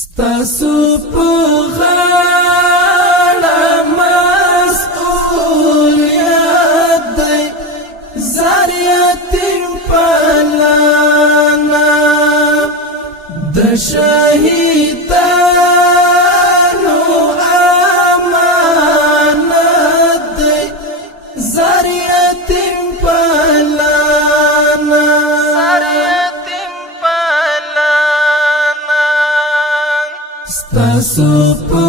ستاسو په غاړه مسؤلیت دی زار یتیم په لانا د شهیدانو امانت دی زار یتیم په لانا ستاسو په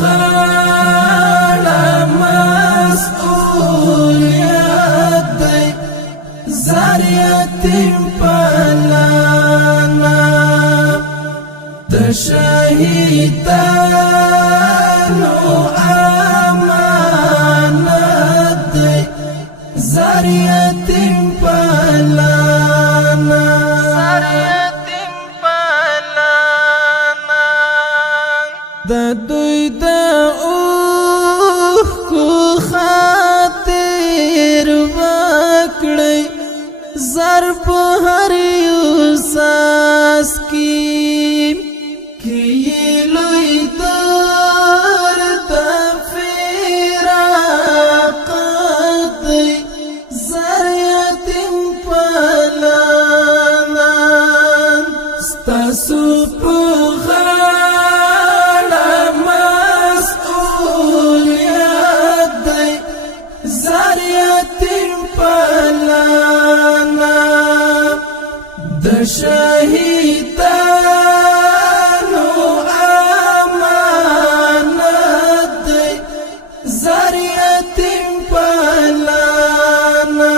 غاړه مسؤلیت دی زار یتیم په لانا د شهیدانو امانت دی زار یتیم په لانا د دوی د اوښکو خاطر وکړئ زر په هر یو ساس کې لوی درد فراقت دی زر یتیم په لانا ستاسو په د شهیدانو امانت دی زار یتیم په لانا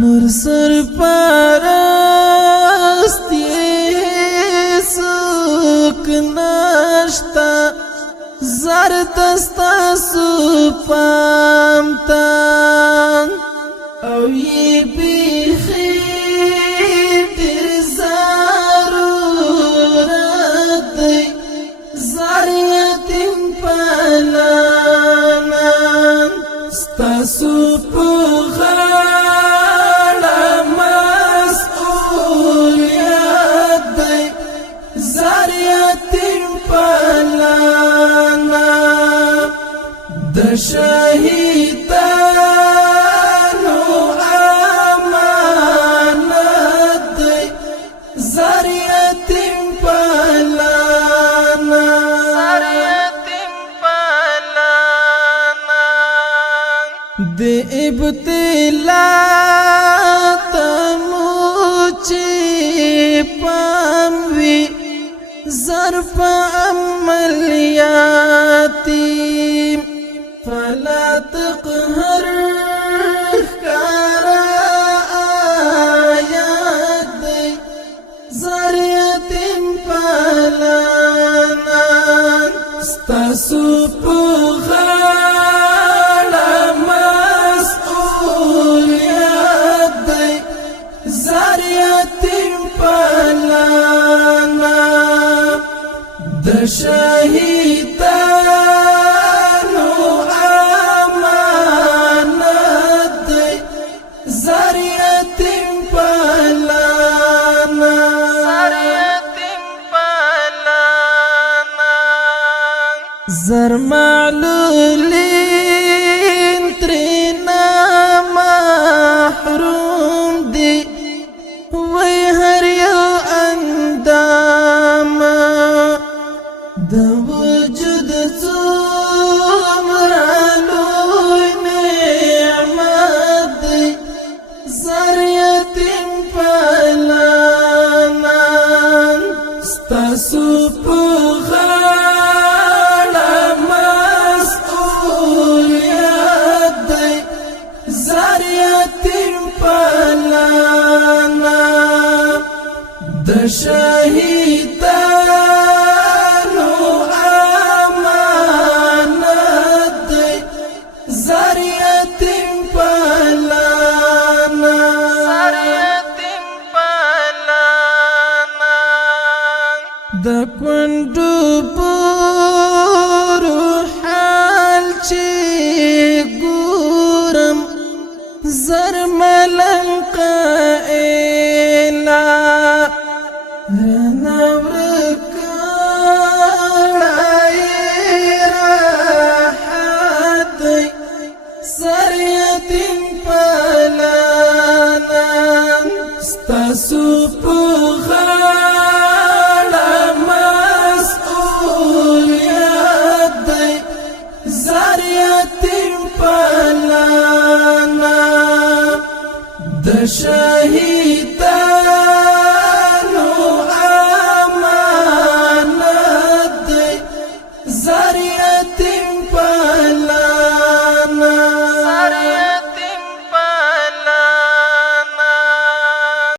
نور سرپرست څوک نشته زار دستاسو پام ته او یې بیخي ډېر ضرورت دی زار یتیم په لانا ستاسو په غاړه مسؤلیت دی زار یتیم په لانا د شهیدانو امانت دی زار یتیم په لانا د ابتلا تمو چې پام وي زر په عملیاتی فلا تقهر کارا آیات دی زار یتیم په لانا ستاسو په غاړه مسؤلیت دی زار یتیم په لانا د شهیدانو امانت دی زار یتیم په لانا زر معلولین ترنا محروم دی وی هر یو اندام د وجود څومره لوی نعمت دی زار یتیم په لانا ستاسو په غاړه مسؤلیت دی زار یتیم په لانا د شهیدانو امانت دی زار یتیم په لانا د کونډو پورو حال چې ګورم زر ملنګ زر یتیم پلانا ستاسو په غاړه مسئولیت دی زر یتیم پلانا د